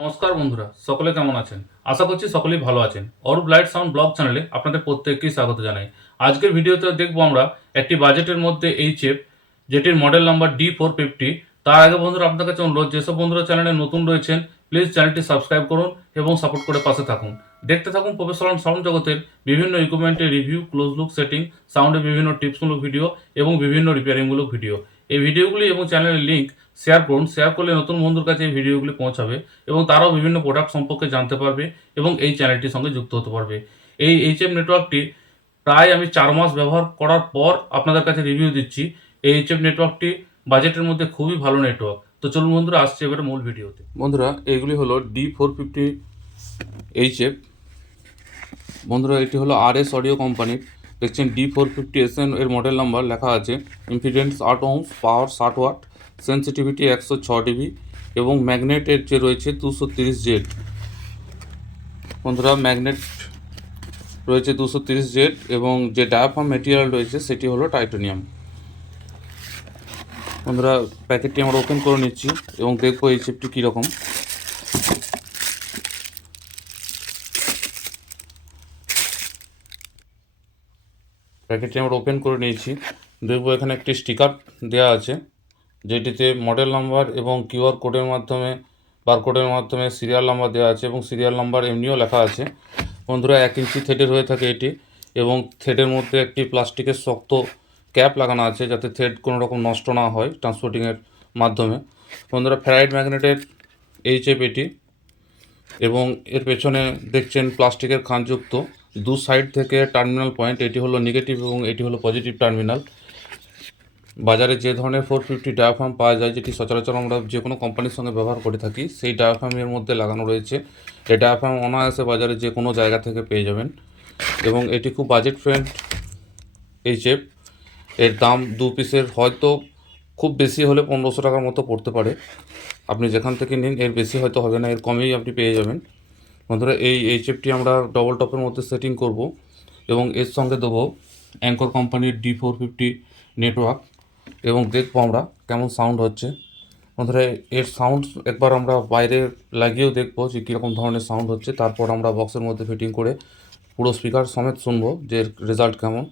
নমস্কার বন্ধুরা, সকলে কেমন আছেন? আশা করছি সকলেই ভালো আছেন। অরূপ লাইট সাউন্ড ব্লগ চ্যানেলে আপনাদের প্রত্যেককেই স্বাগত জানাই। আজকের ভিডিওতে দেখব আমরা একটি বাজেটের মধ্যে এই চেপ, যেটির model number D four fifty তার আগে বন্ধুরা আপনার কাছে অনুরোধ, যেসব বন্ধুরা চ্যানেলে নতুন রয়েছেন প্লিজ চ্যানেলটি সাবস্ক্রাইব করুন এবং সাপোর্ট করে পাশে থাকুন। দেখতে থাকুন প্রফেশনাল সাউন্ড জগতের বিভিন্ন ইকুইপমেন্টের রিভিউ ক্লোজ লুক সেটিং সাউন্ডের বিভিন্ন টিপসমূলক ভিডিও এবং বিভিন্ন রিপেয়ারিংমূলক ভিডিও এই ভিডিওগুলি এবং চ্যানেলের লিঙ্ক শেয়ার করুন, শেয়ার করলে নতুন বন্ধুর কাছে এই ভিডিওগুলি পৌঁছাবে এবং তারাও বিভিন্ন প্রোডাক্ট সম্পর্কে জানতে পারবে এবং এই চ্যানেলটির সঙ্গে যুক্ত হতে পারবে। এই এইচএম নেটওয়ার্কটি প্রায় আমি চার মাস ব্যবহার করার পর আপনাদের কাছে রিভিউ দিচ্ছি। এই এইচএম নেটওয়ার্কটি বাজেটের মধ্যে খুবই ভালো নেটওয়ার্ক তো চলুন বন্ধুরা, আসছে এবারে মূল ভিডিওতে। বন্ধুরা, এগুলি হলো ডি ফোর ফিফটি এইচএফ বন্ধুরা, এটি হলো আর এস অডিও কোম্পানির দেখছেন ডি ফোর ফিফটি এস এর মডেল নাম্বার লেখা আছে। ইম্পিডেন্স আট ওমস পাওয়ার ষাট ওয়াট সেন্সিটিভিটি একশো ছ ডিবি এবং ম্যাগনেটের যে রয়েছে দুশো তিরিশ জেড। বন্ধুরা, ম্যাগনেট রয়েছে দুশো তিরিশ জেড এবং যে ডায়াফার্ম মেটেরিয়াল রয়েছে সেটি হলো টাইটানিয়াম। বন্ধুরা, প্যাকেটটি আমরা ওপেন করে নিচ্ছি এবং দেখব এই চিপটি কীরকম। প্যাকেটটি আমরা ওপেন করে নিয়েছি। দেখব এখানে একটি স্টিকার দেওয়া আছে। যেটিতে মডেল নাম্বার এবং কিউআর কোডের মাধ্যমে বারকোডের মাধ্যমে সিরিয়াল নাম্বার দেওয়া আছে এবং সিরিয়াল নাম্বার এমনিও লেখা আছে। বন্ধুরা, এক ইঞ্চি থ্রেডের হয়ে থাকে এটি এবং থ্রেডের মধ্যে একটি প্লাস্টিকের শক্ত ক্যাপ লাগানো আছে যাতে থ্রেড কোনো রকম নষ্ট না হয় ট্রান্সপোর্টিংয়ের মাধ্যমে। বন্ধুরা ফেরাইট ম্যাগনেটের এই চেপ এটি এবং এর পেছনে দেখছেন প্লাস্টিকের খানযুক্ত দু সাইড থেকে টার্মিনাল পয়েন্ট এটি হলো নেগেটিভ এবং এটি হলো পজিটিভ টার্মিনাল বাজারে যে ধরনের ফোর ফিফটি ডায়াফার্ম পাওয়া যায়, যেটি সচরাচর আমরা যে কোনো কোম্পানির সঙ্গে ব্যবহার করে থাকি, সেই ডায়াফার্মের মধ্যে লাগানো রয়েছে। এই ডায়াফার্ম অনায়াসে বাজারে যে কোনো জায়গা থেকে পেয়ে যাবেন। এবং এটি খুব বাজেট ফ্রেন্ড এই চেপ এর দাম দু পিসের হয়তো খুব বেশি হলে পনেরোশো টাকার মতো পড়তে পারে। আপনি যেখান থেকে নিন, এর বেশি হয়তো হবে না, এর কমেই আপনি পেয়ে যাবেন। বন্ধুরা, এই এই চেপটি আমরা ডবল টপের মধ্যে সেটিং করব এবং এর সঙ্গে দেবো অ্যাঙ্কর কোম্পানির ডি ফোর ফিফটি নেটওয়ার্ক এবং দেখব আমরা কেমন সাউন্ড হচ্ছে। বন্ধুরা এর সাউন্ড একবার আমরা বাইরে লাগিয়েও দেখব যে কীরকম ধরনের সাউন্ড হচ্ছে। তারপর আমরা বক্সের মধ্যে ফিটিং করে পুরো স্পিকার সমেত শুনব যে রেজাল্ট কেমন।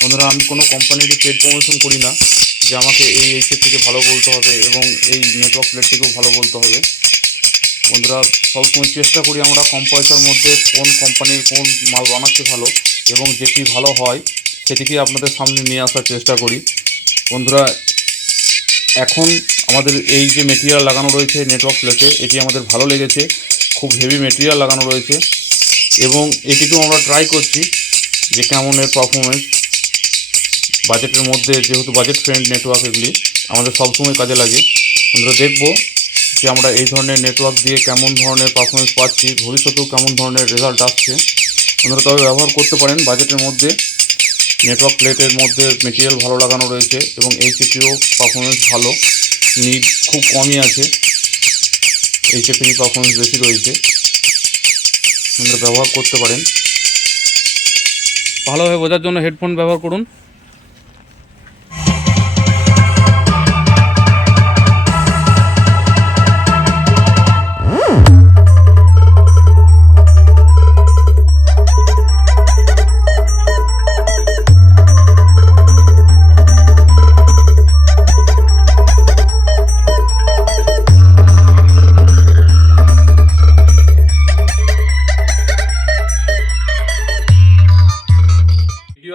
বন্ধুরা আমি কোনো কোম্পানিরই পেড প্রমোশন করি না, যে আমাকে এই এইচের থেকে ভালো বলতে হবে এবং এই নেটওয়ার্ক প্লেট থেকেও ভালো বলতে হবে। বন্ধুরা সবসময় চেষ্টা করি আমরা কম পয়সার মধ্যে কোন কোম্পানির কোন মাল বানাচ্ছে ভালো এবং যেটি ভালো হয় সেটিকে আপনাদের সামনে নিয়ে আসার চেষ্টা করি। বন্ধুরা, এখন আমাদের এই যে মেটেরিয়াল লাগানো রয়েছে নেটওয়ার্ক প্লেটে এটি আমাদের ভালো লেগেছে, খুব হেভি মেটেরিয়াল লাগানো রয়েছে এবং এটিকেও আমরা ট্রাই করছি যে কেমন এর পারফরমেন্স বাজেটের মধ্যে, যেহেতু বাজেট ফ্রেন্ড নেটওয়ার্ক এগুলি, আমাদের সবসময় কাজে লাগে। আমরা দেখব যে আমরা এই ধরনের নেটওয়ার্ক দিয়ে কেমন ধরনের পারফরমেন্স পাচ্ছি, ভবিষ্যতেও কেমন ধরনের রেজাল্ট আসছে। আপনারা তবে ব্যবহার করতে পারেন বাজেটের মধ্যে নেটওয়ার্ক প্লেটের মধ্যে মেটেরিয়াল ভালো লাগানো রয়েছে এবং এই চেপিও পারফরমেন্স ভালো। নিড খুব কমই আছে। এই চেপেরই পারফরমেন্স বেশি রয়েছে। আপনারা ব্যবহার করতে পারেন। ভালোভাবে বোঝার জন্য হেডফোন ব্যবহার করুন।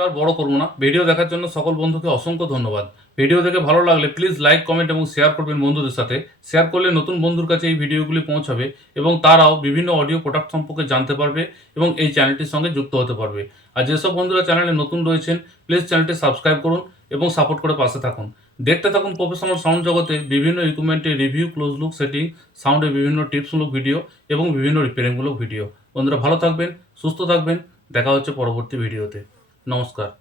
ভিডিও আর বড় করব না। ভিডিও দেখার জন্য সকল বন্ধুকে অসংখ্য ধন্যবাদ। ভিডিও দেখে ভালো লাগলে প্লিজ লাইক কমেন্ট এবং শেয়ার করবেন বন্ধুদের সাথে। শেয়ার করলে নতুন বন্ধুর কাছে এই ভিডিওগুলি পৌঁছাবে এবং তারাও বিভিন্ন অডিও প্রোডাক্ট সম্পর্কে জানতে পারবে এবং এই চ্যানেলটির সঙ্গে যুক্ত হতে পারবে। আর যেসব বন্ধুরা চ্যানেলে নতুন রয়েছেন প্লিজ চ্যানেলটি সাবস্ক্রাইব করুন এবং সাপোর্ট করে পাশে থাকুন। দেখতে থাকুন প্রফেশনাল সাউন্ড জগতে বিভিন্ন ইকুইপমেন্টের রিভিউ ক্লোজ লুক সেটিং সাউন্ডের বিভিন্ন টিপসমূলক ভিডিও এবং বিভিন্ন রিপেয়ারিংমূলক ভিডিও বন্ধুরা ভালো থাকবেন, সুস্থ থাকবেন। দেখা হচ্ছে পরবর্তী ভিডিওতে নমস্কার